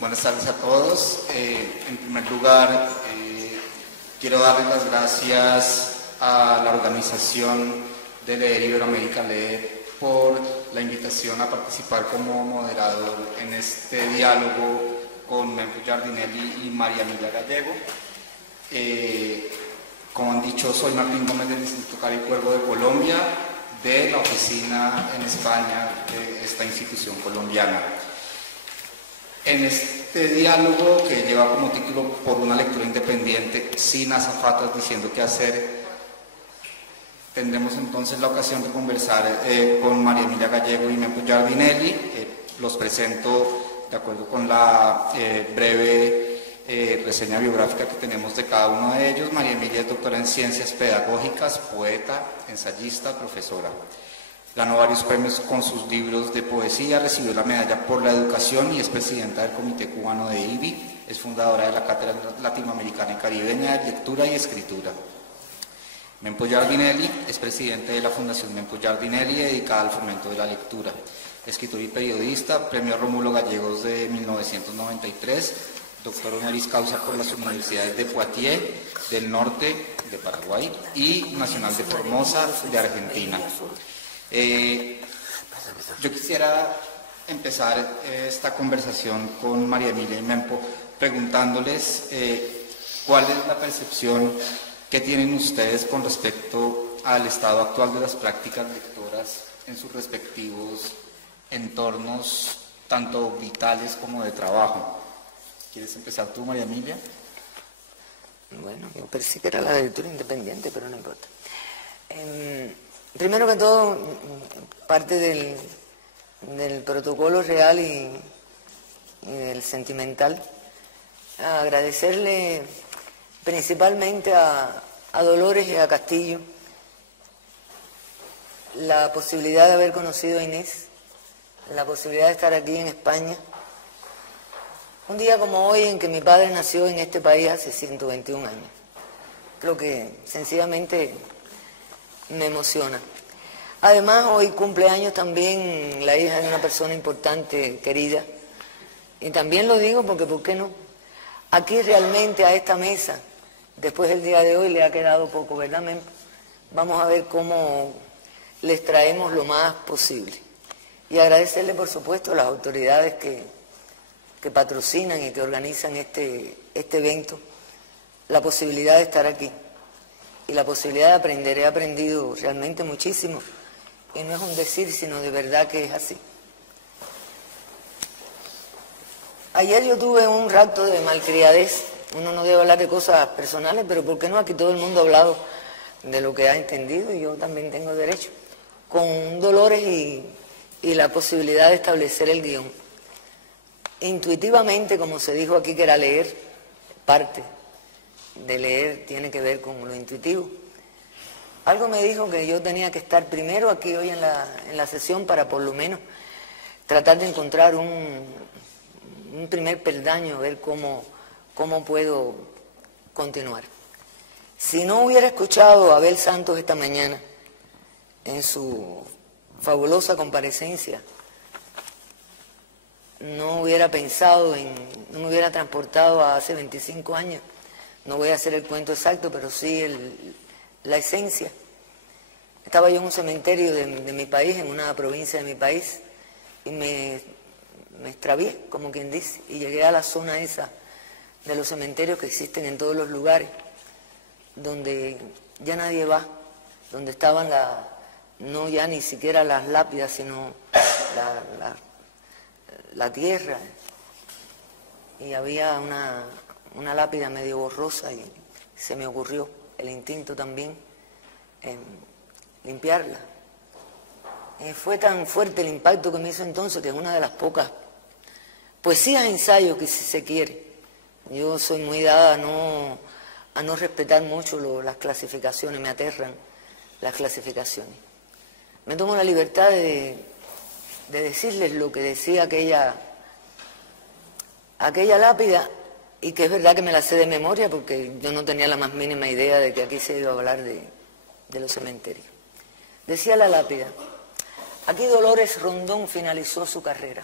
Buenas tardes a todos. En primer lugar, quiero darles las gracias a la organización de Leer Iberoamérica Lee por la invitación a participar como moderador en este diálogo con Mempo Giardinelli y María Emilia Gallego. Como han dicho, soy Martín Gómez del Instituto Cali Cuervo de Colombia, de la oficina en España de esta institución colombiana. En este diálogo, que lleva como título Por una lectura independiente, sin azafatas diciendo qué hacer, tendremos entonces la ocasión de conversar con María Emilia Gallego y Mempo Giardinelli. Los presento de acuerdo con la breve reseña biográfica que tenemos de cada uno de ellos. María Emilia es doctora en Ciencias Pedagógicas, poeta, ensayista, profesora. Ganó varios premios con sus libros de poesía, recibió la medalla por la educación y es presidenta del Comité Cubano de IBI. Es fundadora de la Cátedra Latinoamericana y Caribeña de Lectura y Escritura. Mempo Giardinelli es presidente de la Fundación Mempo Giardinelli, dedicada al fomento de la lectura. Escritor y periodista, Premio Rómulo Gallegos de 1993, doctor honoris causa por las universidades de Poitiers, del norte de Paraguay, y Nacional de Formosa, de Argentina. Yo quisiera empezar esta conversación con María Emilia y Mempo preguntándoles cuál es la percepción que tienen ustedes con respecto al estado actual de las prácticas lectoras en sus respectivos entornos, tanto vitales como de trabajo. ¿Quieres empezar tú, María Emilia? Bueno, yo pensé que era la lectura independiente, pero no importa. Primero que todo, parte del protocolo real y del sentimental, agradecerle principalmente a Dolores y a Castillo la posibilidad de haber conocido a Inés, la posibilidad de estar aquí en España. Un día como hoy, en que mi padre nació en este país hace 121 años. Creo que sencillamente me emociona. Además, hoy cumpleaños también la hija de una persona importante, querida. Y también lo digo porque, ¿por qué no? Aquí realmente a esta mesa, después del día de hoy, le ha quedado poco, ¿verdad, Mempo? Vamos a ver cómo les traemos lo más posible. Y agradecerle, por supuesto, a las autoridades que patrocinan y que organizan este evento, la posibilidad de estar aquí. Y la posibilidad de aprender. He aprendido realmente muchísimo. Y no es un decir, sino de verdad que es así. Ayer yo tuve un rato de malcriadez. Uno no debe hablar de cosas personales, pero ¿por qué no? Aquí todo el mundo ha hablado de lo que ha entendido y yo también tengo derecho. Con Dolores y la posibilidad de establecer el guión. Intuitivamente, como se dijo aquí que era leer, parte de leer tiene que ver con lo intuitivo. Algo me dijo que yo tenía que estar primero aquí hoy en la sesión para por lo menos tratar de encontrar un primer peldaño, a ver cómo puedo continuar. Si no hubiera escuchado a Abel Santos esta mañana en su fabulosa comparecencia, no hubiera pensado no me hubiera transportado a hace 25 años. No voy a hacer el cuento exacto, pero sí la esencia. Estaba yo en un cementerio de mi país, en una provincia de mi país, y me extravié, como quien dice, y llegué a la zona esa de los cementerios que existen en todos los lugares, donde ya nadie va, donde estaban no ya ni siquiera las lápidas, sino la tierra, y había una lápida medio borrosa y se me ocurrió el instinto también limpiarla. Fue tan fuerte el impacto que me hizo entonces que es una de las pocas poesías, ensayos que si se quiere. Yo soy muy dada a no respetar mucho las clasificaciones, me aterran las clasificaciones. Me tomo la libertad de decirles lo que decía aquella lápida y que es verdad que me la sé de memoria porque yo no tenía la más mínima idea de que aquí se iba a hablar de los cementerios. Decía la lápida: aquí Dolores Rondón finalizó su carrera.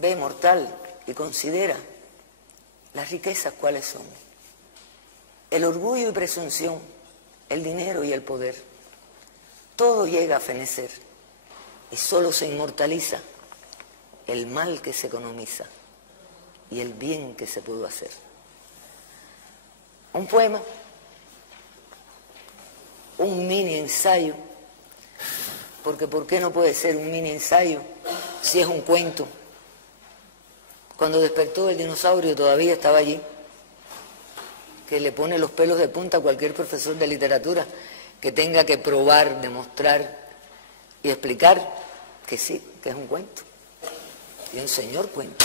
Ve, mortal, y considera las riquezas cuáles son. El orgullo y presunción, el dinero y el poder. Todo llega a fenecer y solo se inmortaliza el mal que se economiza y el bien que se pudo hacer. Un poema, un mini ensayo, porque ¿por qué no puede ser un mini ensayo si es un cuento? Cuando despertó el dinosaurio todavía estaba allí, que le pone los pelos de punta a cualquier profesor de literatura que tenga que probar, demostrar y explicar que sí, que es un cuento, y un señor cuento.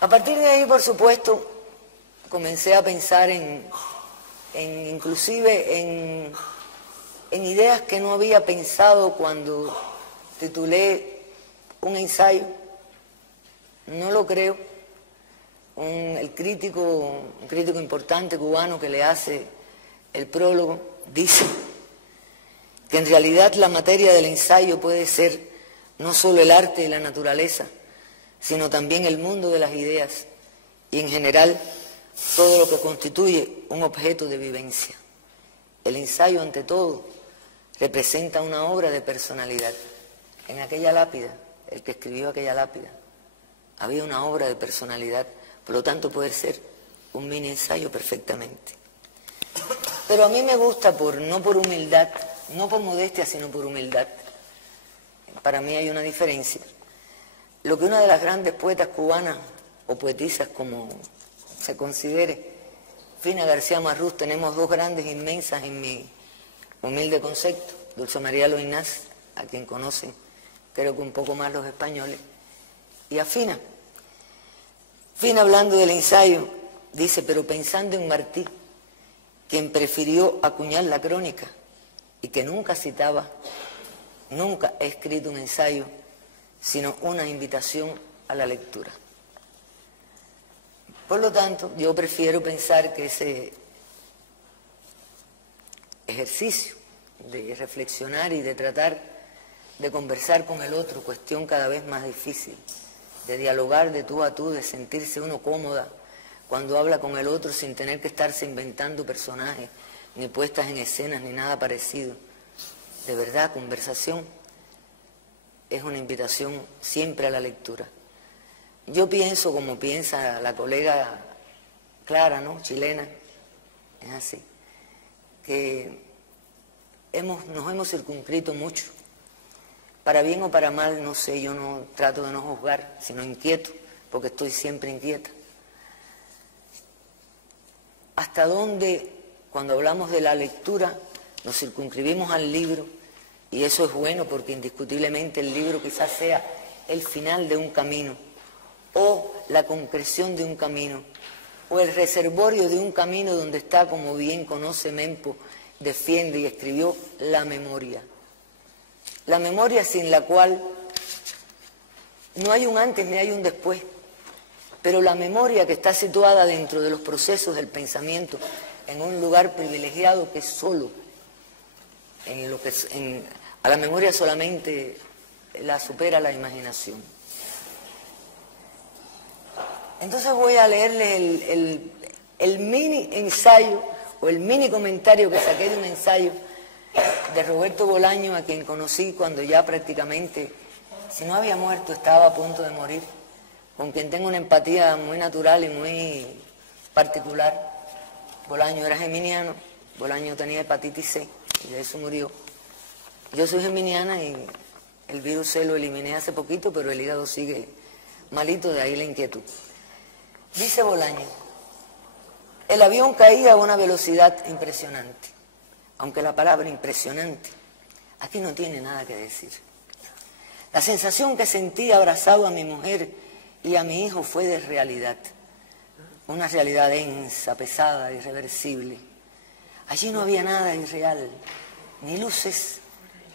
A partir de ahí, por supuesto, comencé a pensar inclusive en ideas que no había pensado cuando titulé un ensayo. No lo creo. Un crítico importante cubano que le hace el prólogo dice que en realidad la materia del ensayo puede ser no solo el arte y la naturaleza, sino también el mundo de las ideas y en general todo lo que constituye un objeto de vivencia. El ensayo, ante todo, representa una obra de personalidad. En aquella lápida, el que escribió aquella lápida, había una obra de personalidad, por lo tanto puede ser un mini ensayo perfectamente. Pero a mí me gusta no por humildad, no por modestia, sino por humildad. Para mí hay una diferencia. Lo que una de las grandes poetas cubanas, o poetisas como se considere, Fina García Marrús, tenemos dos grandes inmensas en mi humilde concepto: Dulce María Loinás, a quien conocen creo que un poco más los españoles, y a Fina. Fina, hablando del ensayo, dice: pero pensando en Martí, quien prefirió acuñar la crónica y que nunca citaba, nunca he escrito un ensayo, sino una invitación a la lectura. Por lo tanto, yo prefiero pensar que ese ejercicio de reflexionar y de tratar de conversar con el otro, cuestión cada vez más difícil, de dialogar de tú a tú, de sentirse uno cómoda cuando habla con el otro sin tener que estarse inventando personajes, ni puestas en escenas, ni nada parecido. De verdad, conversación es una invitación siempre a la lectura. Yo pienso como piensa la colega Clara, ¿no?, chilena, es así, que nos hemos circunscrito mucho, para bien o para mal, no sé, yo no trato de no juzgar, sino inquieto, porque estoy siempre inquieta. ¿Hasta dónde, cuando hablamos de la lectura, nos circunscribimos al libro? Y eso es bueno porque indiscutiblemente el libro quizás sea el final de un camino, o la concreción de un camino, o el reservorio de un camino donde está, como bien conoce Mempo, defiende y escribió, la memoria. La memoria sin la cual no hay un antes ni hay un después, pero la memoria que está situada dentro de los procesos del pensamiento en un lugar privilegiado que es solo, a la memoria solamente la supera la imaginación. Entonces voy a leerle el mini ensayo o el mini comentario que saqué de un ensayo de Roberto Bolaño, a quien conocí cuando ya prácticamente, si no había muerto, estaba a punto de morir, con quien tengo una empatía muy natural y muy particular. Bolaño era geminiano, Bolaño tenía hepatitis C y de eso murió. Yo soy geminiana y el virus C lo eliminé hace poquito, pero el hígado sigue malito, de ahí la inquietud. Dice Bolaño: el avión caía a una velocidad impresionante, aunque la palabra impresionante aquí no tiene nada que decir. La sensación que sentí abrazado a mi mujer y a mi hijo fue de realidad, una realidad densa, pesada, irreversible. Allí no había nada irreal, ni luces,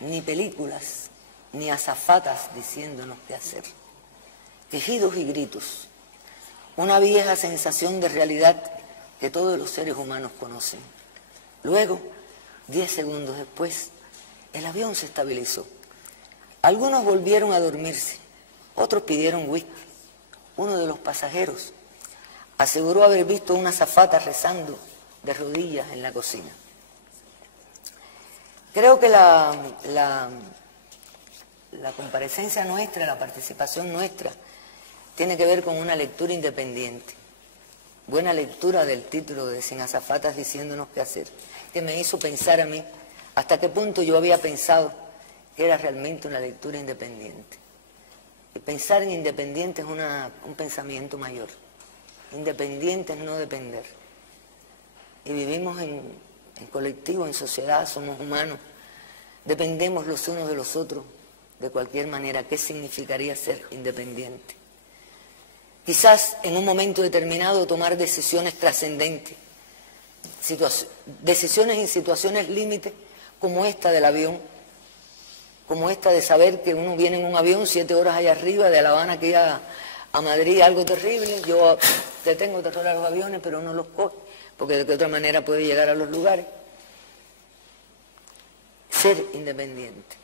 ni películas, ni azafatas diciéndonos qué hacer. Quejidos y gritos. una vieja sensación de realidad que todos los seres humanos conocen. Luego, 10 segundos después, el avión se estabilizó. Algunos volvieron a dormirse, otros pidieron whisky. Uno de los pasajeros aseguró haber visto a una azafata rezando de rodillas en la cocina. Creo que la comparecencia nuestra, la participación nuestra, tiene que ver con una lectura independiente. Buena lectura del título de Sin azafatas diciéndonos qué hacer, que me hizo pensar a mí hasta qué punto yo había pensado que era realmente una lectura independiente. Y pensar en independiente es un pensamiento mayor. Independiente es no depender. Y vivimos en colectivo, en sociedad, somos humanos. Dependemos los unos de los otros de cualquier manera. ¿Qué significaría ser independiente? Quizás en un momento determinado tomar decisiones trascendentes, decisiones en situaciones límites como esta del avión, como esta de saber que uno viene en un avión 7 horas allá arriba, de La Habana aquí a Madrid, algo terrible. Yo le tengo terror a los aviones, pero no los coge, porque de otra manera puede llegar a los lugares. Ser independiente.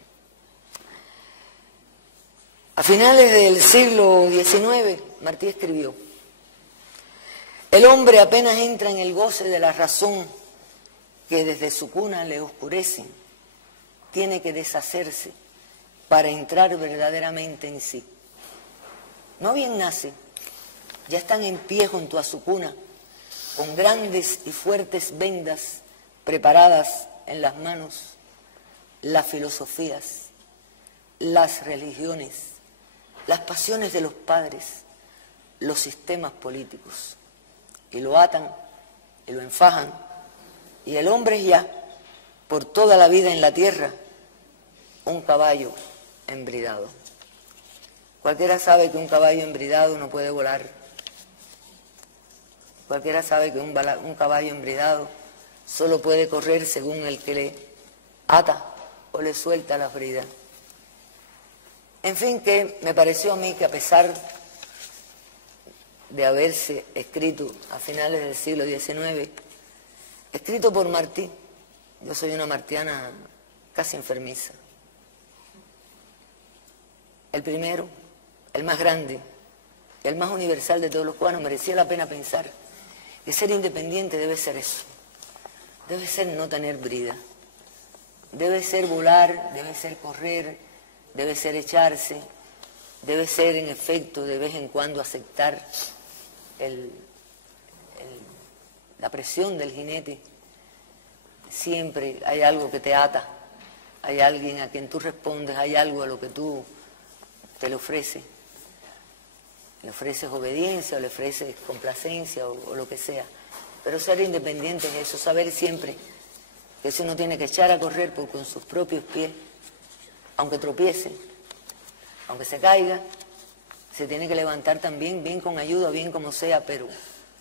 A finales del siglo XIX, Martí escribió: el hombre apenas entra en el goce de la razón que desde su cuna le oscurecen, tiene que deshacerse para entrar verdaderamente en sí. No bien nace, ya están en pie junto a su cuna, con grandes y fuertes vendas preparadas en las manos, las filosofías, las religiones, las pasiones de los padres, los sistemas políticos, y lo atan y lo enfajan, y el hombre es ya, por toda la vida en la tierra, un caballo embridado. Cualquiera sabe que un caballo embridado no puede volar. Cualquiera sabe que un caballo embridado solo puede correr según el que le ata o le suelta las bridas. En fin, que me pareció a mí que a pesar de haberse escrito a finales del siglo XIX, escrito por Martí, yo soy una martiana casi enfermiza, el primero, el más grande, el más universal de todos los cubanos, merecía la pena pensar que ser independiente debe ser eso, debe ser no tener brida, debe ser volar, debe ser correr, debe ser echarse, debe ser en efecto de vez en cuando aceptar la presión del jinete. Siempre hay algo que te ata, hay alguien a quien tú respondes, hay algo a lo que tú te le ofreces. Le ofreces obediencia o le ofreces complacencia o lo que sea. Pero ser independiente es eso, saber siempre que si uno tiene que echar a correr con sus propios pies, aunque tropiece, aunque se caiga, se tiene que levantar también, bien con ayuda, bien como sea, pero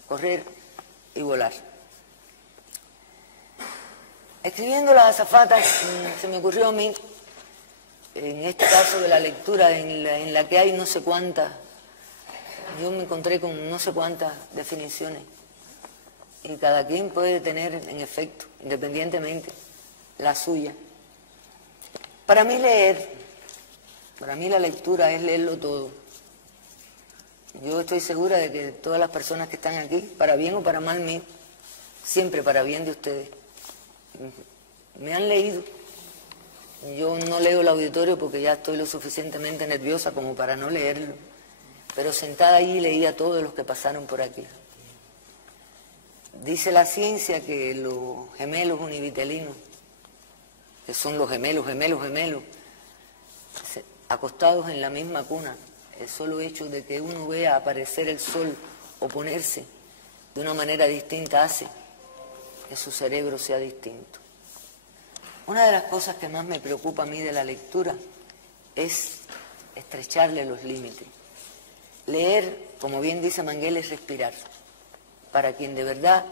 correr y volar. Escribiendo Las azafatas, se me ocurrió a mí, en este caso de la lectura en la que hay no sé cuántas, yo me encontré con no sé cuántas definiciones, y cada quien puede tener, en efecto, independientemente, la suya. Para mí para mí la lectura es leerlo todo. Yo estoy segura de que todas las personas que están aquí, para bien o para mal mío, siempre para bien de ustedes, me han leído. Yo no leo el auditorio porque ya estoy lo suficientemente nerviosa como para no leerlo, pero sentada ahí leía a todos los que pasaron por aquí. Dice la ciencia que los gemelos univitelinos, que son los gemelos, acostados en la misma cuna, el solo hecho de que uno vea aparecer el sol o ponerse de una manera distinta hace que su cerebro sea distinto. Una de las cosas que más me preocupa a mí de la lectura es estrecharle los límites. Leer, como bien dice Manguel, es respirar. Para quien de verdad,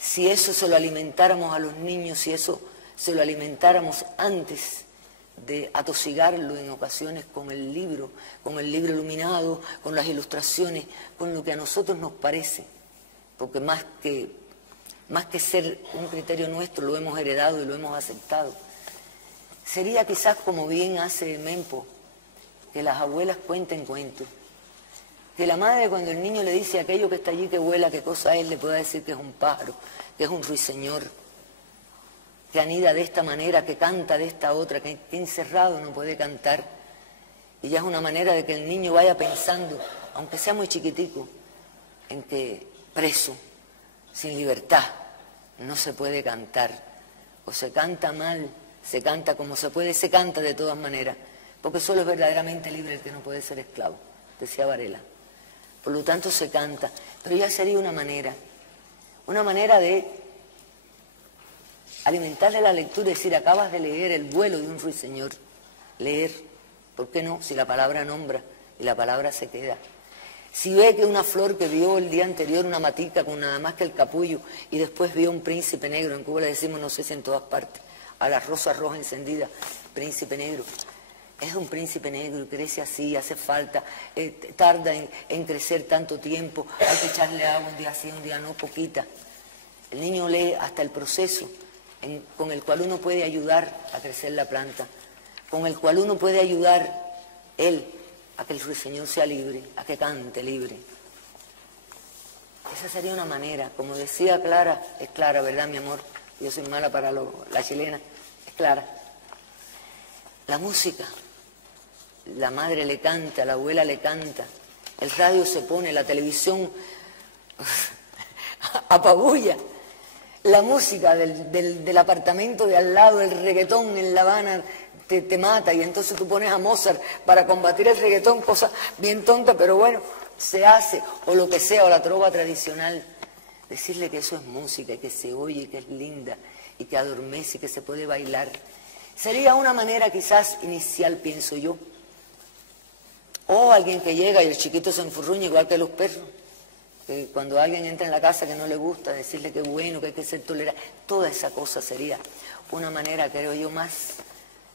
si eso se lo alimentáramos a los niños, si eso se lo alimentáramos antes de atosigarlo en ocasiones con el libro iluminado, con las ilustraciones, con lo que a nosotros nos parece, porque más que ser un criterio nuestro, lo hemos heredado y lo hemos aceptado. Sería quizás, como bien hace Mempo, que las abuelas cuenten cuentos, que la madre, cuando el niño le dice aquello que está allí que vuela, qué cosa es, le pueda decir que es un pájaro, que es un ruiseñor, que anida de esta manera, que canta de esta otra, que encerrado no puede cantar. Y ya es una manera de que el niño vaya pensando, aunque sea muy chiquitico, en que preso, sin libertad, no se puede cantar. O se canta mal, se canta como se puede, se canta de todas maneras, porque solo es verdaderamente libre el que no puede ser esclavo, decía Varela. Por lo tanto se canta, pero ya sería una manera de alimentarle la lectura y decir, acabas de leer El vuelo de un ruiseñor. Leer, ¿por qué no? Si la palabra nombra y la palabra se queda. Si ve que una flor que vio el día anterior, una matica con nada más que el capullo, y después vio un príncipe negro, en Cuba le decimos, no sé si en todas partes, a la rosa roja encendida, príncipe negro. Es un príncipe negro y crece así, hace falta, tarda en crecer tanto tiempo, hay que echarle agua un día sí, un día no, poquita. El niño lee hasta el proceso con el cual uno puede ayudar a crecer la planta, con el cual uno puede ayudar él a que el ruiseñor sea libre, a que cante libre. Esa sería una manera, como decía Clara, es Clara, ¿verdad, mi amor? Yo soy mala para la chilena, es Clara. La música, la madre le canta, la abuela le canta, el radio se pone, la televisión apabulla. La música del apartamento de al lado, el reggaetón en La Habana te mata, y entonces tú pones a Mozart para combatir el reggaetón, cosa bien tonta, pero bueno, se hace, o lo que sea, o la trova tradicional. Decirle que eso es música, y que se oye, que es linda, y que adormece, y que se puede bailar. Sería una manera quizás inicial, pienso yo. O alguien que llega y el chiquito se enfurruña igual que los perros. Que cuando alguien entra en la casa que no le gusta, decirle que bueno, que hay que ser tolerante. Toda esa cosa sería una manera, creo yo, más,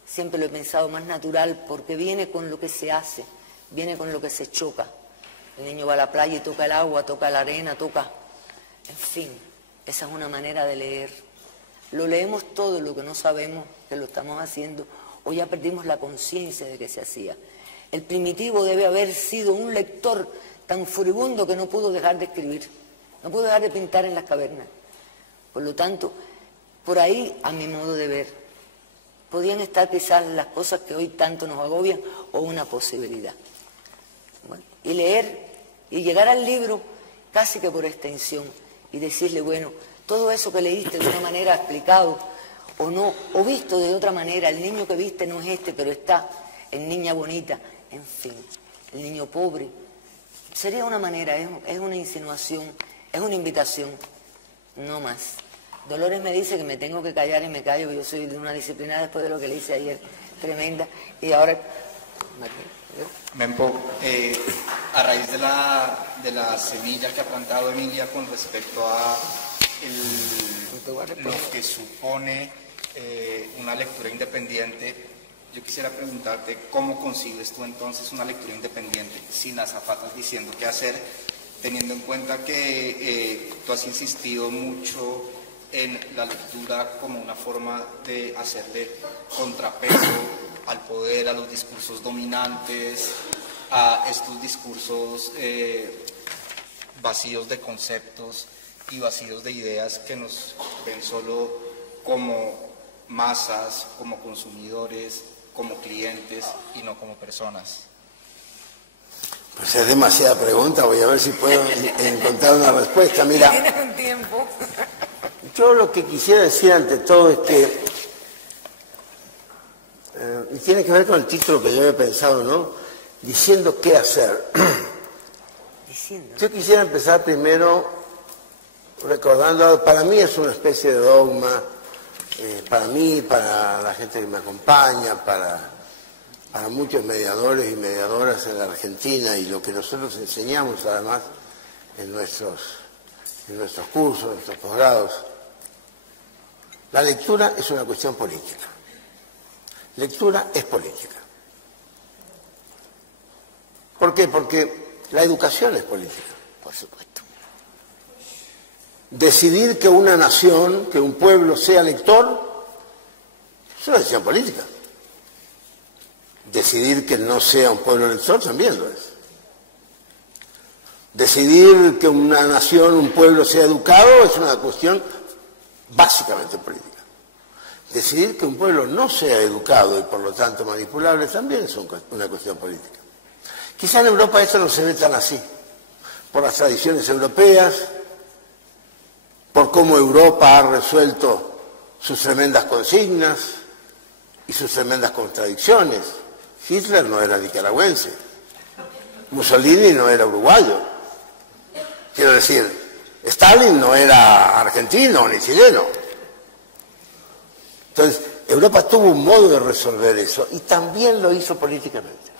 siempre lo he pensado, más natural, porque viene con lo que se hace, viene con lo que se choca. El niño va a la playa y toca el agua, toca la arena, toca... En fin, esa es una manera de leer. Lo leemos todo lo que no sabemos que lo estamos haciendo, o ya perdimos la conciencia de que se hacía. El primitivo debe haber sido un lector tan furibundo que no pudo dejar de escribir, no pudo dejar de pintar en las cavernas. Por lo tanto, por ahí, a mi modo de ver, podían estar quizás las cosas que hoy tanto nos agobian, o una posibilidad. Bueno, y leer, y llegar al libro casi que por extensión, y decirle, bueno, todo eso que leíste de una manera explicado, o no, o visto de otra manera, el niño que viste no es este, pero está en Niña Bonita, en fin, el niño pobre. Sería una manera, es una insinuación, es una invitación, no más. Dolores me dice que me tengo que callar y me callo, yo soy de una disciplina después de lo que le hice ayer, tremenda, y ahora... Mempo, a raíz de la semilla que ha plantado Emilia con respecto a lo que supone una lectura independiente, yo quisiera preguntarte cómo concibes tú entonces una lectura independiente, sin azafatas diciendo qué hacer, teniendo en cuenta que tú has insistido mucho en la lectura como una forma de hacerle contrapeso al poder, a los discursos dominantes, a estos discursos vacíos de conceptos y vacíos de ideas que nos ven solo como masas, como consumidores, como clientes y no como personas. Pues es demasiada pregunta, voy a ver si puedo encontrar una respuesta. Mira, ¿tienes un tiempo? Yo lo que quisiera decir ante todo es que, y tiene que ver con el título que yo he pensado, ¿no? Diciendo qué hacer. Diciendo. Yo quisiera empezar primero recordando, para mí es una especie de dogma, para mí, para la gente que me acompaña, para muchos mediadores y mediadoras en la Argentina, y lo que nosotros enseñamos además en nuestros cursos, en nuestros posgrados. La lectura es una cuestión política. lectura es política. ¿Por qué? Porque la educación es política. Por supuesto. Decidir que una nación, que un pueblo sea lector, es una decisión política. Decidir que no sea un pueblo lector también lo es. Decidir que una nación, un pueblo sea educado es una cuestión básicamente política. Decidir que un pueblo no sea educado y por lo tanto manipulable también es una cuestión política. Quizá en Europa esto no se ve tan así, por las tradiciones europeas, por cómo Europa ha resuelto sus tremendas consignas y sus tremendas contradicciones. Hitler no era nicaragüense, Mussolini no era uruguayo. Quiero decir, Stalin no era argentino ni chileno. Entonces, Europa tuvo un modo de resolver eso y también lo hizo políticamente.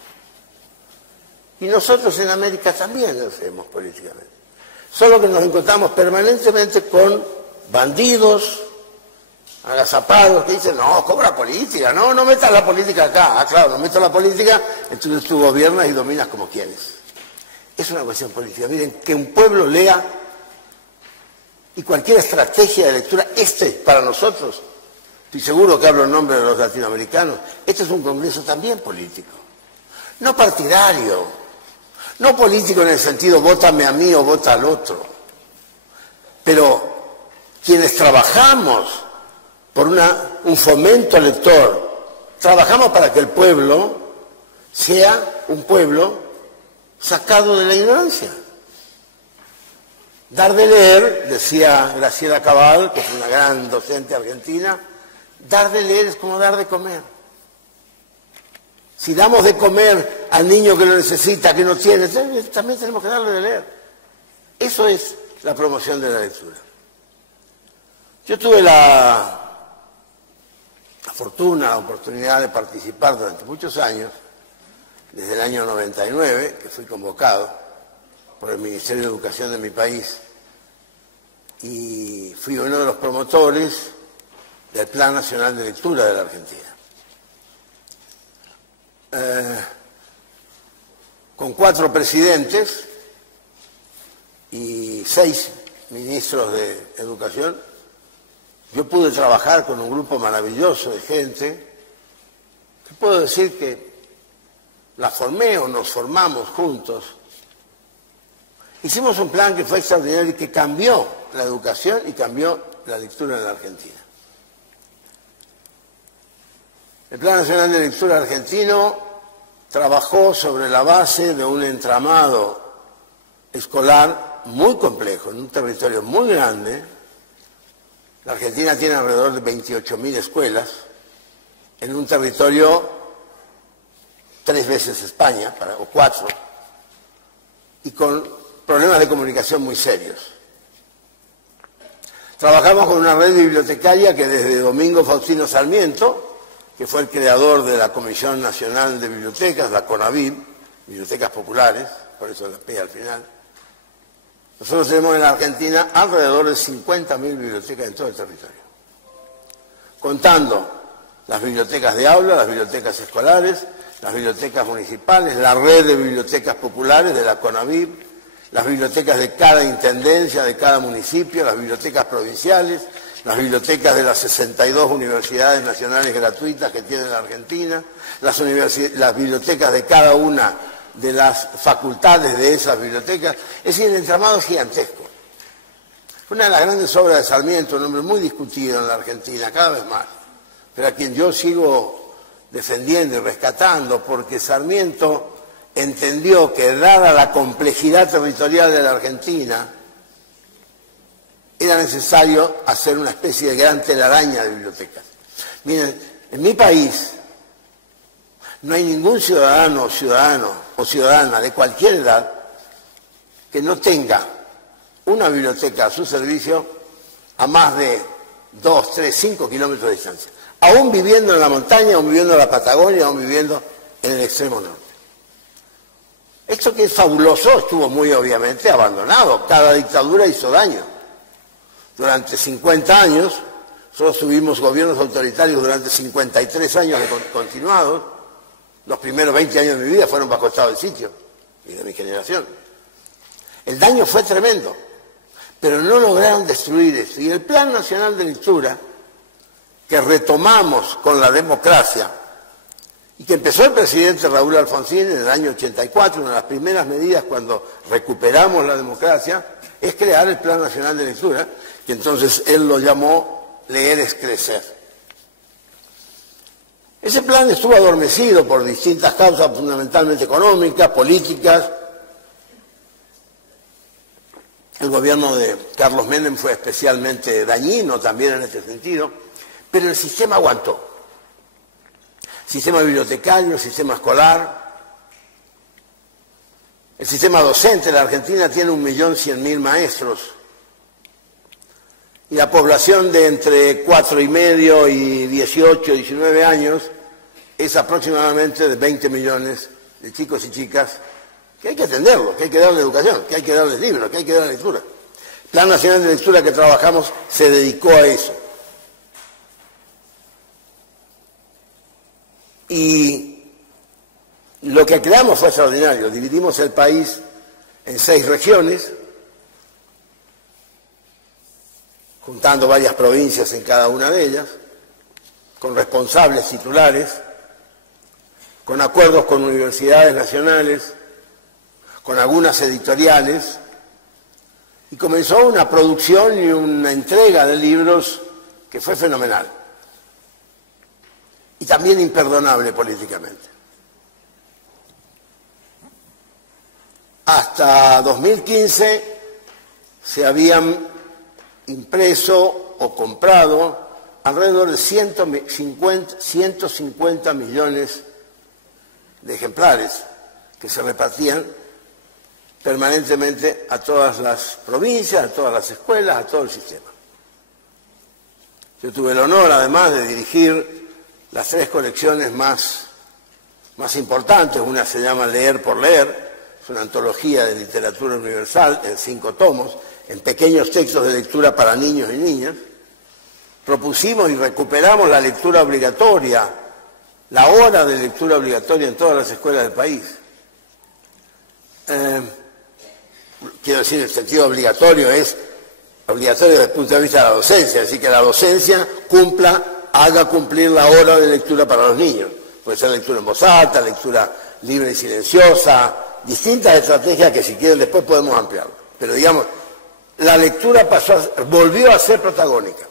Y nosotros en América también lo hacemos políticamente. Solo que nos encontramos permanentemente con bandidos, agazapados, que dicen, no, cobra política, no metas la política acá. Ah, claro, no meto la política, entonces tú gobiernas y dominas como quieres. Es una cuestión política. Miren, que un pueblo lea y cualquier estrategia de lectura, para nosotros, estoy seguro que hablo en nombre de los latinoamericanos, este es un congreso también político. No partidario, no político en el sentido vótame a mí o vota al otro, pero quienes trabajamos por un fomento lector, trabajamos para que el pueblo sea un pueblo sacado de la ignorancia. Dar de leer, decía Graciela Cabal, que es una gran docente argentina, dar de leer es como dar de comer. Si damos de comer al niño que lo necesita, que no tiene, también tenemos que darle de leer. Eso es la promoción de la lectura. Yo tuve la fortuna, la oportunidad de participar durante muchos años, desde el año 99, que fui convocado por el Ministerio de Educación de mi país, y fui uno de los promotores del Plan Nacional de Lectura de la Argentina. Con 4 presidentes y 6 ministros de Educación, yo pude trabajar con un grupo maravilloso de gente, que puedo decir que la formé o nos formamos juntos. Hicimos un plan que fue extraordinario y que cambió la educación y cambió la lectura en la Argentina. El Plan Nacional de Lectura argentino trabajó sobre la base de un entramado escolar muy complejo, en un territorio muy grande. La Argentina tiene alrededor de 28.000 escuelas, en un territorio 3 veces España, o 4, y con problemas de comunicación muy serios. Trabajamos con una red bibliotecaria que desde Domingo Faustino Sarmiento, que fue el creador de la Comisión Nacional de Bibliotecas, la CONABIB, Bibliotecas Populares, por eso la P al final. Nosotros tenemos en la Argentina alrededor de 50.000 bibliotecas en todo el territorio, contando las bibliotecas de aula, las bibliotecas escolares, las bibliotecas municipales, la red de bibliotecas populares de la CONABIB, las bibliotecas de cada intendencia, de cada municipio, las bibliotecas provinciales, las bibliotecas de las 62 universidades nacionales gratuitas que tiene la Argentina, las bibliotecas de cada una de las facultades de esas bibliotecas. Es decir, el entramado es gigantesco. Fue una de las grandes obras de Sarmiento, un hombre muy discutido en la Argentina, cada vez más, pero a quien yo sigo defendiendo y rescatando, porque Sarmiento entendió que, dada la complejidad territorial de la Argentina, era necesario hacer una especie de gran telaraña de bibliotecas. Miren, en mi país no hay ningún ciudadano o ciudadana de cualquier edad que no tenga una biblioteca a su servicio a más de 2, 3, 5 kilómetros de distancia. Aún viviendo en la montaña, aún viviendo en la Patagonia, aún viviendo en el extremo norte. Esto que es fabuloso estuvo muy obviamente abandonado. Cada dictadura hizo daño. Durante 50 años Nosotros tuvimos gobiernos autoritarios durante 53 años continuados. Los primeros 20 años de mi vida fueron bajo estado de sitio y de mi generación. El daño fue tremendo, pero no lograron destruir eso. Y el Plan Nacional de Lectura, que retomamos con la democracia, y que empezó el presidente Raúl Alfonsín en el año 84, una de las primeras medidas cuando recuperamos la democracia, es crear el Plan Nacional de Lectura, y entonces él lo llamó Leer es Crecer. Ese plan estuvo adormecido por distintas causas, fundamentalmente económicas, políticas. El gobierno de Carlos Menem fue especialmente dañino también en este sentido, pero el sistema aguantó. Sistema bibliotecario, sistema escolar, el sistema docente. La Argentina tiene 1.100.000 maestros y la población de entre 4,5 y 18, 19 años es aproximadamente de 20 millones de chicos y chicas que hay que atenderlos, que hay que darle educación, que hay que darles libros, que hay que darle lectura. El Plan Nacional de Lectura que trabajamos se dedicó a eso. Y lo que creamos fue extraordinario. Dividimos el país en 6 regiones, juntando varias provincias en cada una de ellas, con responsables titulares, con acuerdos con universidades nacionales, con algunas editoriales, y comenzó una producción y una entrega de libros que fue fenomenal y también imperdonable políticamente. Hasta 2015 se habían impreso o comprado alrededor de 150 millones de ejemplares que se repartían permanentemente a todas las provincias, a todas las escuelas, a todo el sistema. Yo tuve el honor, además, de dirigir las 3 colecciones más importantes. Una se llama Leer por Leer, es una antología de literatura universal en 5 tomos, en pequeños textos de lectura para niños y niñas. Propusimos y recuperamos la lectura obligatoria, la hora de lectura obligatoria en todas las escuelas del país. Quiero decir, el sentido obligatorio es obligatorio desde el punto de vista de la docencia, así que la docencia haga cumplir la hora de lectura para los niños. Puede ser lectura en voz alta, lectura libre y silenciosa, distintas estrategias que si quieren después podemos ampliar. Pero digamos, la lectura volvió a ser protagónica.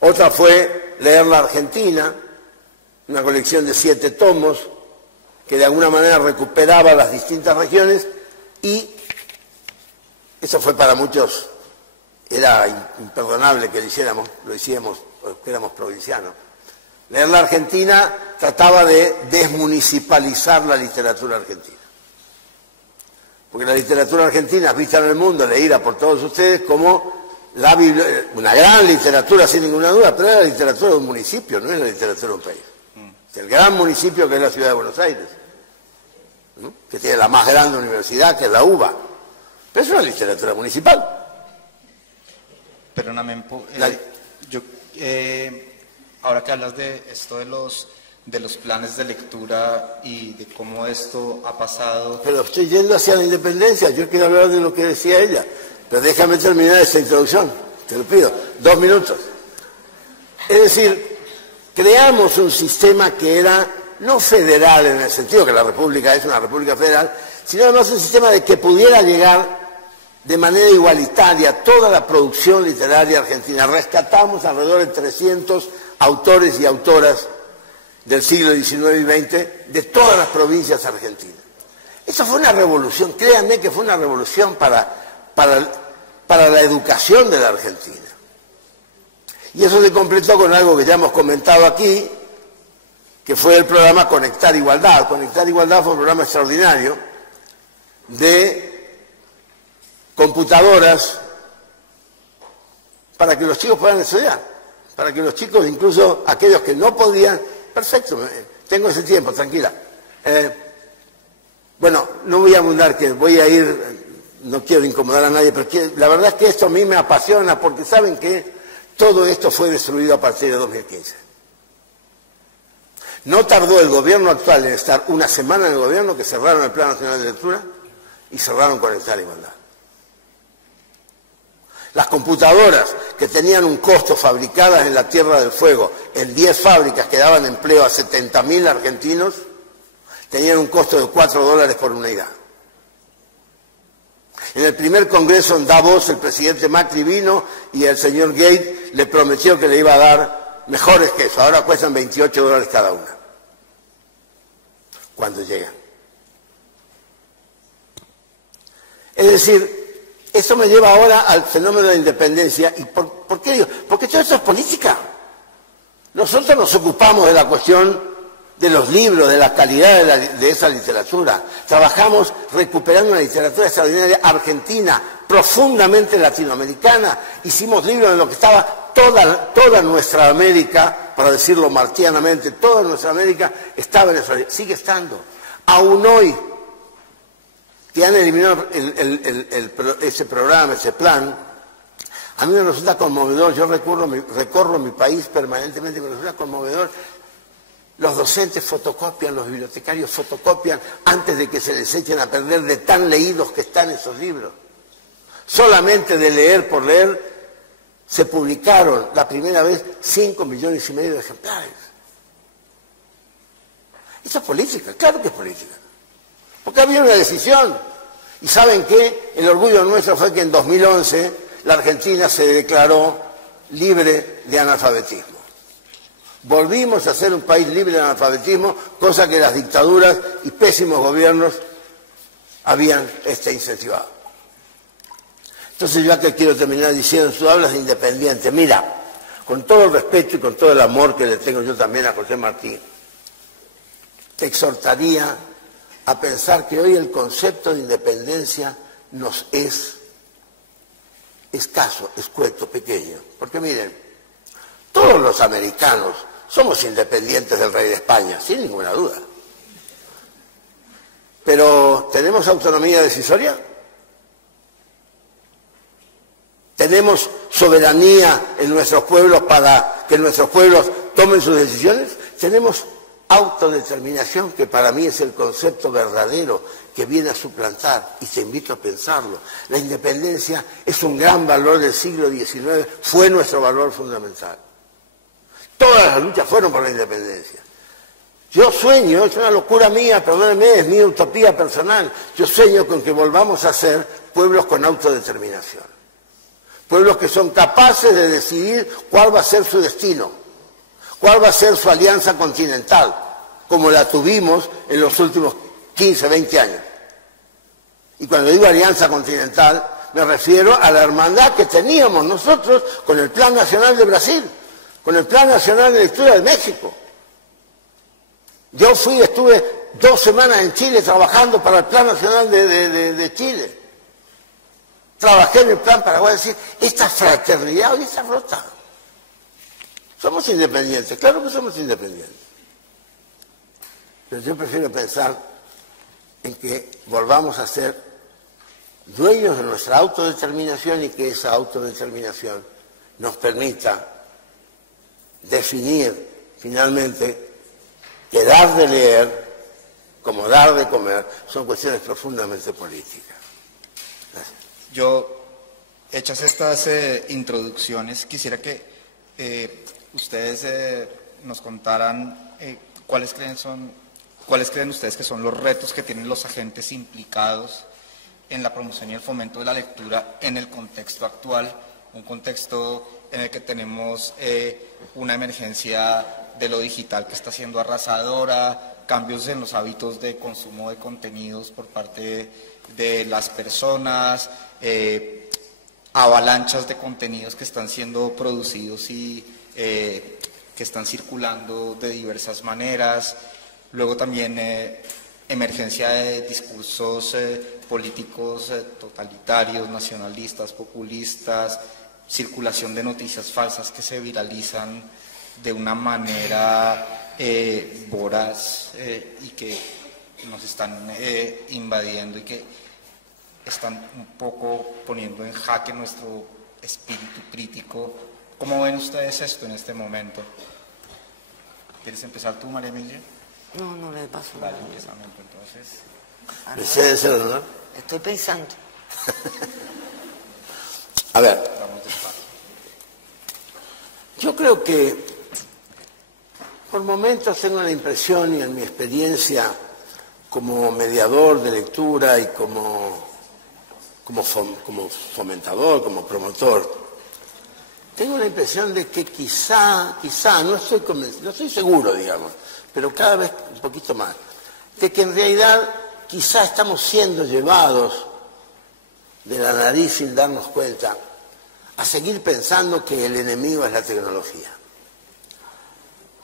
Otra fue Leer la Argentina, una colección de 7 tomos que de alguna manera recuperaba las distintas regiones, y eso fue para muchos, era imperdonable que lo hiciéramos porque éramos provincianos. Leer la Argentina trataba de desmunicipalizar la literatura argentina. Porque la literatura argentina es vista en el mundo, leída por todos ustedes, como una gran literatura sin ninguna duda, pero es la literatura de un municipio, no es la literatura de un país. Es el gran municipio que es la ciudad de Buenos Aires, ¿no? Que tiene la más grande universidad, que es la UBA. Pero es una literatura municipal. Perdóname, ahora que hablas de esto de los planes de lectura y de cómo esto ha pasado... Pero estoy yendo hacia la independencia, yo quiero hablar de lo que decía ella. Pero déjame terminar esta introducción, te lo pido, 2 minutos. Es decir, creamos un sistema que era no federal en el sentido que la República es una república federal, sino además un sistema de que pudiera llegar de manera igualitaria toda la producción literaria argentina. Rescatamos alrededor de 300 autores y autoras del siglo XIX y XX de todas las provincias argentinas. Eso fue una revolución, créanme que fue una revolución para la educación de la Argentina. Y eso se completó con algo que ya hemos comentado aquí, que fue el programa Conectar Igualdad. Conectar Igualdad fue un programa extraordinario de computadoras para que los chicos puedan estudiar, para que los chicos, incluso aquellos que no podían, perfecto, tengo ese tiempo, tranquila. Bueno, no voy a abundar, que voy a ir, no quiero incomodar a nadie, pero la verdad es que esto a mí me apasiona, porque saben que Todo esto fue destruido a partir de 2015. No tardó el gobierno actual en estar una semana en el gobierno que cerraron el Plan Nacional de Lectura y cerraron Conectar Igualdad. Las computadoras que tenían un costo fabricadas en la Tierra del Fuego en 10 fábricas que daban empleo a 70.000 argentinos, tenían un costo de $4 por unidad. En el primer congreso en Davos, el presidente Macri vino y el señor Gates le prometió que le iba a dar mejores que eso. Ahora cuestan $28 cada una. Cuando llegan. Es decir, eso me lleva ahora al fenómeno de la independencia. ¿Y por qué digo? Porque todo eso es política. Nosotros nos ocupamos de la cuestión de los libros, de la calidad de esa literatura. Trabajamos recuperando una literatura extraordinaria argentina, profundamente latinoamericana. Hicimos libros en lo que estaba toda nuestra América, para decirlo martianamente, toda nuestra América estaba en eso, sigue estando. Aún hoy, que han eliminado ese programa, ese plan, a mí me resulta conmovedor. Yo recorro mi país permanentemente, me resulta conmovedor. Los docentes fotocopian, los bibliotecarios fotocopian antes de que se les echen a perder de tan leídos que están esos libros. Solamente de leer por leer se publicaron la primera vez 5,5 millones de ejemplares. Eso es política, claro que es política. Porque había una decisión. ¿Y saben qué? El orgullo nuestro fue que en 2011 la Argentina se declaró libre de analfabetismo. Volvimos a ser un país libre de analfabetismo, cosa que las dictaduras y pésimos gobiernos habían incentivado. Entonces yo acá quiero terminar diciendo, tú hablas de independiente. Mira, con todo el respeto y con todo el amor que le tengo yo también a José Martí, te exhortaría a pensar que hoy el concepto de independencia nos es escaso, escueto, pequeño. Porque miren, todos los americanos somos independientes del rey de España, sin ninguna duda. Pero ¿tenemos autonomía decisoria? ¿Tenemos soberanía en nuestros pueblos para que nuestros pueblos tomen sus decisiones? ¿Tenemos autodeterminación, que para mí es el concepto verdadero que viene a suplantar, y te invito a pensarlo? La independencia es un gran valor del siglo XIX, fue nuestro valor fundamental. Todas las luchas fueron por la independencia. Yo sueño, es una locura mía, perdónenme, es mi utopía personal, yo sueño con que volvamos a ser pueblos con autodeterminación. Pueblos que son capaces de decidir cuál va a ser su destino, cuál va a ser su alianza continental, como la tuvimos en los últimos 15, 20 años. Y cuando digo alianza continental, me refiero a la hermandad que teníamos nosotros con el Plan Nacional de Brasil, con el Plan Nacional de Lectura de México. Yo estuve 2 semanas en Chile trabajando para el Plan Nacional de Chile. Trabajé en el Plan Paraguay, es decir, esta fraternidad hoy está rota. Somos independientes, claro que somos independientes. Pero yo prefiero pensar en que volvamos a ser dueños de nuestra autodeterminación y que esa autodeterminación nos permita definir finalmente que dar de leer como dar de comer son cuestiones profundamente políticas. Gracias. Yo, hechas estas introducciones, quisiera que ustedes nos contaran cuáles creen ustedes que son los retos que tienen los agentes implicados en la promoción y el fomento de la lectura en el contexto actual, un contexto en el que tenemos una emergencia de lo digital que está siendo arrasadora, cambios en los hábitos de consumo de contenidos por parte de las personas, avalanchas de contenidos que están siendo producidos y que están circulando de diversas maneras, luego también emergencia de discursos políticos totalitarios, nacionalistas, populistas, circulación de noticias falsas que se viralizan de una manera voraz y que nos están invadiendo y que están un poco poniendo en jaque nuestro espíritu crítico ¿Cómo ven ustedes esto en este momento? ¿Quieres empezar tú, María Emilia? No le paso Vale, nada. empezamos entonces. Mercedes, ¿no? Estoy pensando. A ver, Vamos despacio. yo creo que por momentos tengo la impresión, y en mi experiencia como mediador de lectura y como fomentador, como promotor, tengo la impresión de que quizá, no estoy seguro, digamos, pero cada vez un poquito más, de que en realidad quizá estamos siendo llevados de la nariz sin darnos cuenta a seguir pensando que el enemigo es la tecnología.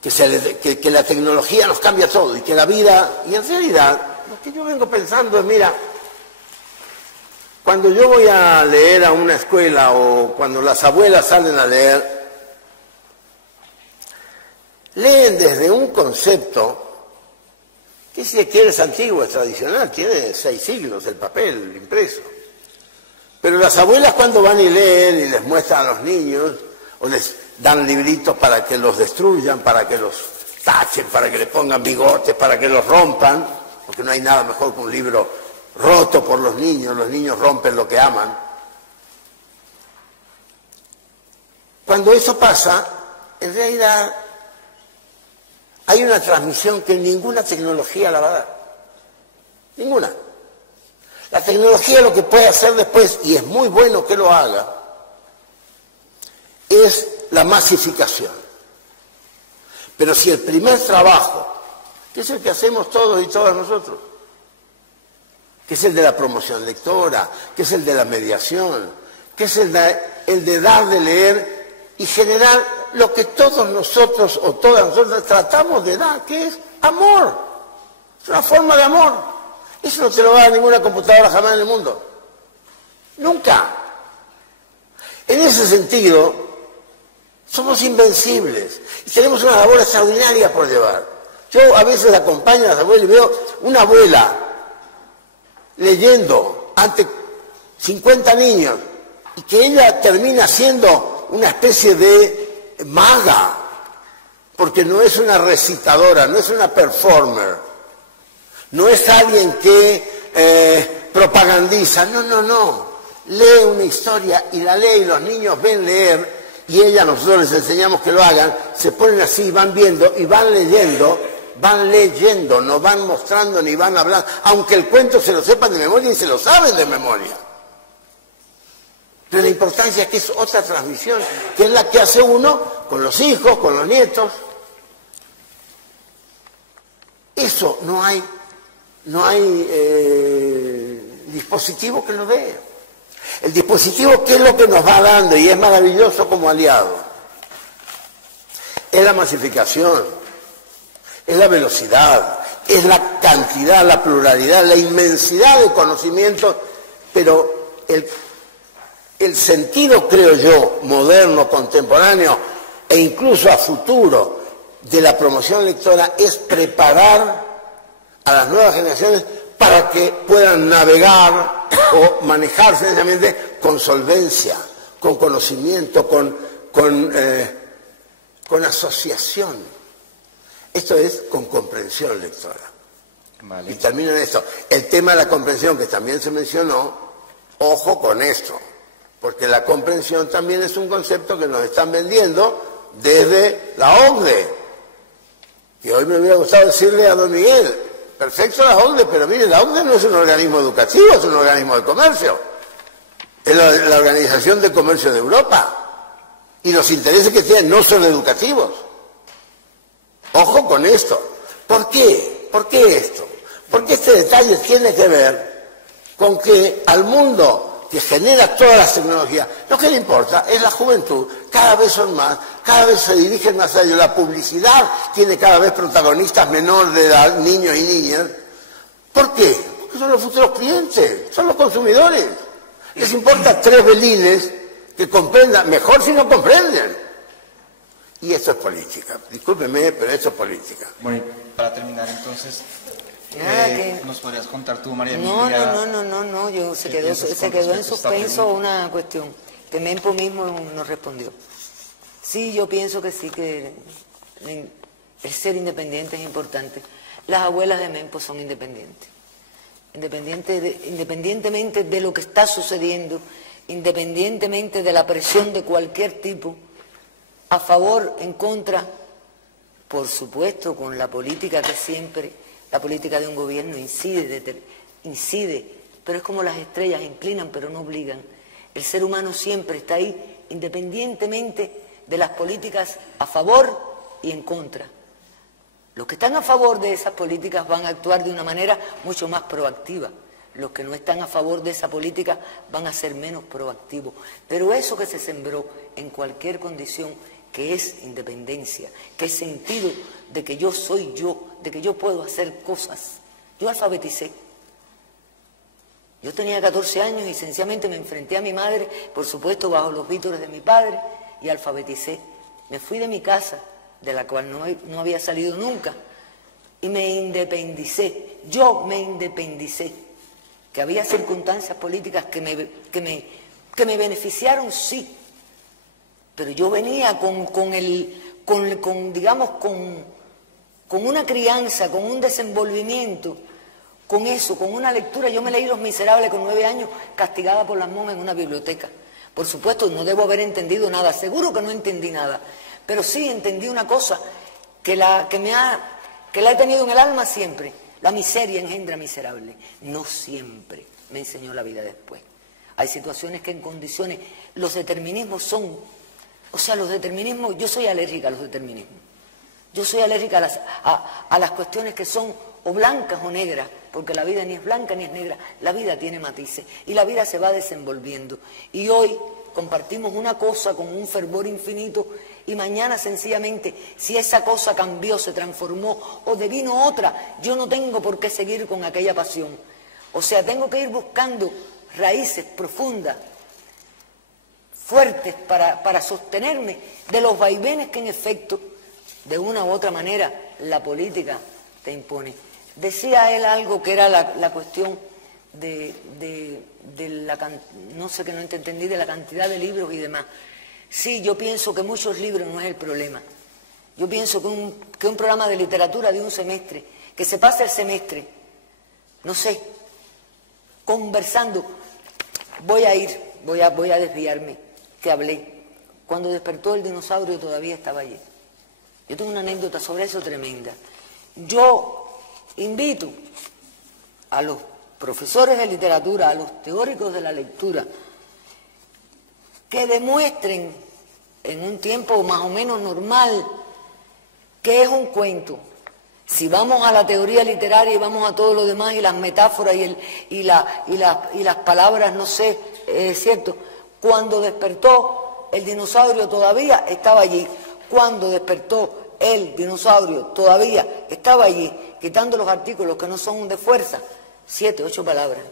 Que la tecnología nos cambia todo y que la vida... Y en realidad, lo que yo vengo pensando es, mira, cuando yo voy a leer a una escuela o cuando las abuelas salen a leer, leen desde un concepto que, si se quiere, es antiguo, es tradicional, tiene 6 siglos el papel impreso. Pero las abuelas, cuando van y leen y les muestran a los niños, o les dan libritos para que los destruyan, para que los tachen, para que les pongan bigotes, para que los rompan, porque no hay nada mejor que un libro roto por los niños rompen lo que aman. Cuando eso pasa, en realidad hay una transmisión que ninguna tecnología la va a dar. Ninguna. La tecnología lo que puede hacer después, y es muy bueno que lo haga, es la masificación. Pero si el primer trabajo, que es el que hacemos todos y todas nosotros, que es el de la promoción lectora, que es el de la mediación, que es el de dar de leer y generar lo que todos nosotros o todas nosotras tratamos de dar, que es amor. Es una forma de amor. Eso no te lo va a dar ninguna computadora jamás en el mundo. Nunca. En ese sentido, somos invencibles y tenemos una labor extraordinaria por llevar. Yo a veces acompaño a las abuelas y veo una abuela leyendo ante 50 niños y que ella termina siendo una especie de maga, porque no es una recitadora, no es una performer. No es alguien que propagandiza, no. Lee una historia y la lee y los niños ven leer y nosotros les enseñamos que lo hagan, se ponen así, van viendo y van leyendo, no van mostrando ni van hablando, aunque el cuento se lo sepan de memoria y se lo saben de memoria. Pero la importancia es que es otra transmisión, que es la que hace uno con los hijos, con los nietos. Eso no hay dispositivo que lo dé. El dispositivo, ¿qué es lo que nos va dando? Y es maravilloso como aliado. Es la masificación, es la velocidad, es la cantidad, la pluralidad, la inmensidad de conocimientos, pero el sentido, creo yo, moderno, contemporáneo e incluso a futuro de la promoción lectora es preparar a las nuevas generaciones para que puedan navegar o manejarse sencillamente con solvencia, con conocimiento, con asociación. Esto es con comprensión lectora. Vale. Y termino en esto. El tema de la comprensión, que también se mencionó, ojo con esto, porque la comprensión también es un concepto que nos están vendiendo desde la OCDE. Y hoy me hubiera gustado decirle a don Miguel, perfecto la OCDE, pero mire, la OCDE no es un organismo educativo, es un organismo de comercio. Es la Organización de Comercio de Europa. Y los intereses que tienen no son educativos. Ojo con esto. ¿Por qué? ¿Por qué esto? Porque este detalle tiene que ver con que al mundo que genera todas las tecnologías, lo que le importa es la juventud. Cada vez son más, cada vez se dirigen más a ello. La publicidad tiene cada vez protagonistas menores de edad, niños y niñas. ¿Por qué? Porque son los futuros clientes, son los consumidores. Les importa 3 velines que comprendan, mejor si no comprenden. Y esto es política. Discúlpeme, pero esto es política. Bueno, y para terminar entonces, ¿nos podrías contar tú, María Emilia? No, se quedó en suspenso una cuestión que Mempo mismo nos respondió. Sí, yo pienso que sí, que el ser independiente es importante. Las abuelas de Mempo son independientes. Independientemente de lo que está sucediendo, independientemente de la presión de cualquier tipo, a favor, en contra, por supuesto, con la política que siempre, la política de un gobierno incide, pero es como las estrellas, inclinan pero no obligan. El ser humano siempre está ahí, independientemente de las políticas a favor y en contra. Los que están a favor de esas políticas van a actuar de una manera mucho más proactiva. Los que no están a favor de esa política van a ser menos proactivos. Pero eso que se sembró en cualquier condición, que es independencia, que es sentido de que yo soy yo, de que yo puedo hacer cosas. Yo alfabeticé. Yo tenía 14 años y sencillamente me enfrenté a mi madre, por supuesto bajo los vítores de mi padre, y alfabeticé. Me fui de mi casa, de la cual no había salido nunca, y me independicé. Yo me independicé. Que había circunstancias políticas que me beneficiaron, sí, pero yo venía con una crianza, con un desenvolvimiento, con eso, con una lectura. Yo me leí Los Miserables con 9 años, castigada por las monjas en una biblioteca. Por supuesto, no debo haber entendido nada, seguro que no entendí nada, pero sí entendí una cosa que la he tenido en el alma siempre. La miseria engendra miserable. No siempre, me enseñó la vida después. Hay situaciones que en condiciones, los determinismos son, yo soy alérgica a los determinismos. Yo soy alérgica a las cuestiones que son o blancas o negras, porque la vida ni es blanca ni es negra, la vida tiene matices y la vida se va desenvolviendo. Y hoy compartimos una cosa con un fervor infinito y mañana sencillamente, si esa cosa cambió, se transformó o devino otra, yo no tengo por qué seguir con aquella pasión. O sea, tengo que ir buscando raíces profundas, fuertes, para sostenerme de los vaivenes que en efecto, de una u otra manera, la política te impone. Decía él algo que era la cuestión no sé, que no entendí, de la cantidad de libros y demás. Sí, yo pienso que muchos libros no es el problema. Yo pienso que un programa de literatura de un semestre, que se pase el semestre, no sé, conversando, voy a desviarme, que hablé. Cuando despertó el dinosaurio todavía estaba allí. Yo tengo una anécdota sobre eso tremenda. Yo invito a los profesores de literatura, a los teóricos de la lectura, que demuestren en un tiempo más o menos normal qué es un cuento. Si vamos a la teoría literaria y vamos a todo lo demás y las metáforas y las palabras, no sé, es cierto, cuando despertó el dinosaurio todavía estaba allí. Cuando despertó el dinosaurio todavía estaba allí, quitando los artículos que no son de fuerza, 7, 8 palabras.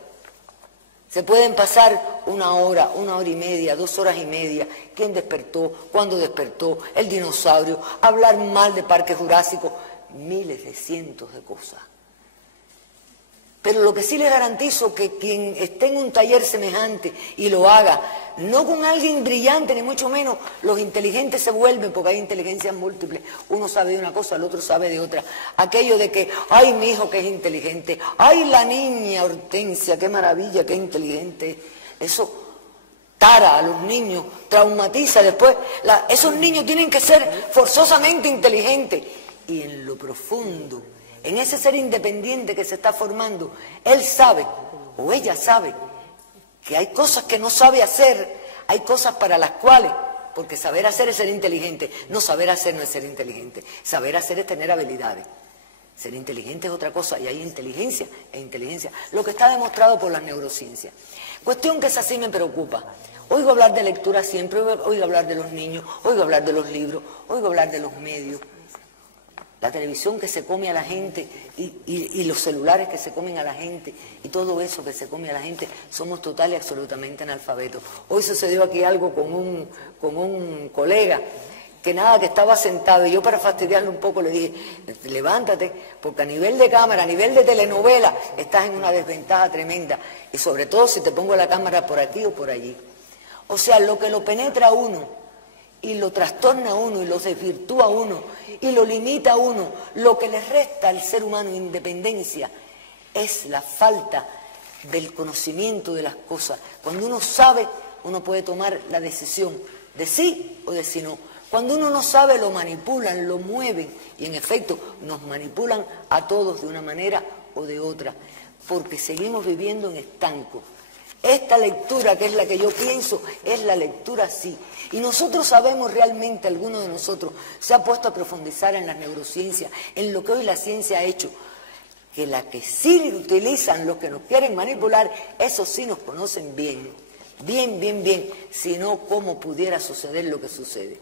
Se pueden pasar 1 hora, 1 hora y media, 2 horas y media. ¿Quién despertó? ¿Cuándo despertó? El dinosaurio. Hablar mal de Parque Jurásico. Miles de cientos de cosas. Pero lo que sí les garantizo, que quien esté en un taller semejante y lo haga, no con alguien brillante, ni mucho menos, los inteligentes se vuelven, porque hay inteligencias múltiples. Uno sabe de una cosa, el otro sabe de otra. Aquello de que, ay, mi hijo que es inteligente, ay, la niña Hortensia, qué maravilla, qué inteligente. Eso tara a los niños, traumatiza después. Esos niños tienen que ser forzosamente inteligentes. Y en lo profundo, en ese ser independiente que se está formando, él sabe, o ella sabe, que hay cosas que no sabe hacer, hay cosas para las cuales, porque saber hacer es ser inteligente, no saber hacer no es ser inteligente, saber hacer es tener habilidades. Ser inteligente es otra cosa, y hay inteligencia e inteligencia, lo que está demostrado por las neurociencias. Cuestión que esa sí me preocupa. Oigo hablar de lectura siempre, oigo hablar de los niños, oigo hablar de los libros, oigo hablar de los medios. La televisión que se come a la gente y los celulares que se comen a la gente y todo eso que se come a la gente, somos total y absolutamente analfabetos. Hoy sucedió aquí algo con un colega que nada, que estaba sentado, y yo, para fastidiarle un poco, le dije, levántate, porque a nivel de cámara, a nivel de telenovela, estás en una desventaja tremenda, y sobre todo si te pongo la cámara por aquí o por allí. O sea, lo que lo penetra a uno y lo trastorna a uno y lo desvirtúa a uno y lo limita a uno, lo que le resta al ser humano independencia es la falta del conocimiento de las cosas. Cuando uno sabe, uno puede tomar la decisión de sí o de sí no. Cuando uno no sabe, lo manipulan, lo mueven y en efecto nos manipulan a todos de una manera o de otra, porque seguimos viviendo en estanco. Esta lectura, que es la que yo pienso, es la lectura así. Y nosotros sabemos realmente, alguno de nosotros se ha puesto a profundizar en las neurociencias, en lo que hoy la ciencia ha hecho, que la que sí utilizan los que nos quieren manipular, esos sí nos conocen bien, bien, si no, ¿cómo pudiera suceder lo que sucede?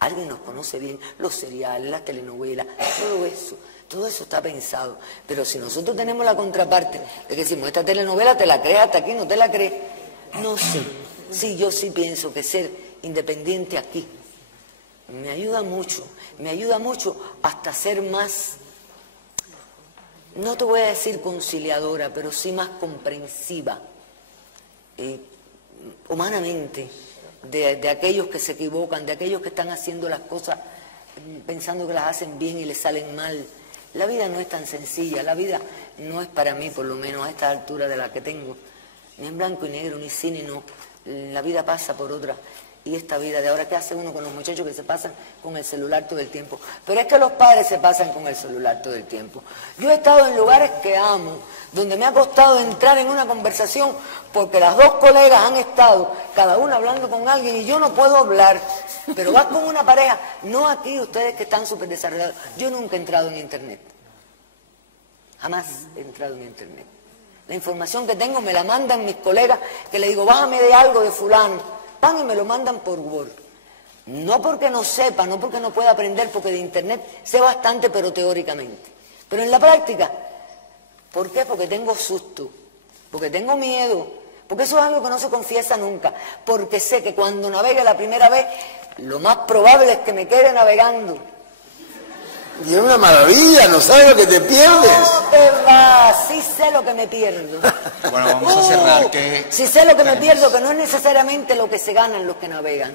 Alguien nos conoce bien, los seriales, las telenovelas, todo eso está pensado. Pero si nosotros tenemos la contraparte de que decimos, esta telenovela te la crees hasta aquí, no te la crees, no sé. Sí, yo sí pienso que ser independiente aquí me ayuda mucho hasta ser más, no te voy a decir conciliadora, pero sí más comprensiva, humanamente, de aquellos que se equivocan, de aquellos que están haciendo las cosas pensando que las hacen bien y les salen mal. La vida no es tan sencilla, la vida no es para mí, por lo menos a esta altura de la que tengo, ni en blanco y negro, ni sí ni no. La vida pasa por otra. Y esta vida de ahora, ¿qué hace uno con los muchachos que se pasan con el celular todo el tiempo? Pero es que los padres se pasan con el celular todo el tiempo. Yo he estado en lugares que amo, donde me ha costado entrar en una conversación porque las dos colegas han estado, cada una hablando con alguien y yo no puedo hablar. Pero vas con una pareja, no aquí ustedes que están súper desarrollados. Yo nunca he entrado en internet. Jamás he entrado en internet. La información que tengo me la mandan mis colegas, que le digo, bájame de algo de fulano. Van y me lo mandan por Word. No porque no sepa, no porque no pueda aprender, porque de internet sé bastante, pero teóricamente. Pero en la práctica, ¿por qué? Porque tengo susto, porque tengo miedo, porque eso es algo que no se confiesa nunca, porque sé que cuando navegue la primera vez, lo más probable es que me quede navegando. Y es una maravilla, no sabes lo que te pierdes. No te va, sí sé lo que me pierdo. Bueno, vamos a cerrar que... Sí sé lo que me pierdo, que no es necesariamente lo que se ganan los que navegan.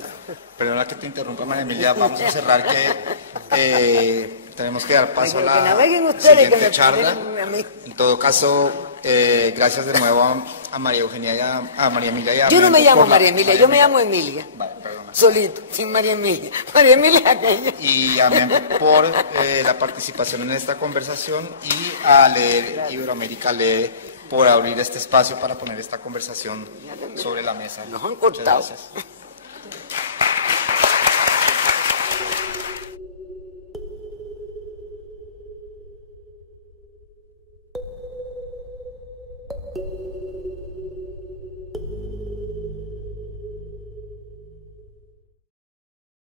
Perdona que te interrumpa, María Emilia, vamos a cerrar que tenemos que dar paso a la que naveguen ustedes, siguiente que me charla. a mí. En todo caso, gracias de nuevo a María Eugenia y a María Emilia. Y a Yo no me llamo por María Emilia, yo me llamo Emilia. Vale, perdona. Solito, sin María Emilia. María Emilia es aquella. Y a Mem por la participación en esta conversación y a Leer Iberoamérica Lee por abrir este espacio para poner esta conversación sobre la mesa. Nos han Muchas cortado. gracias.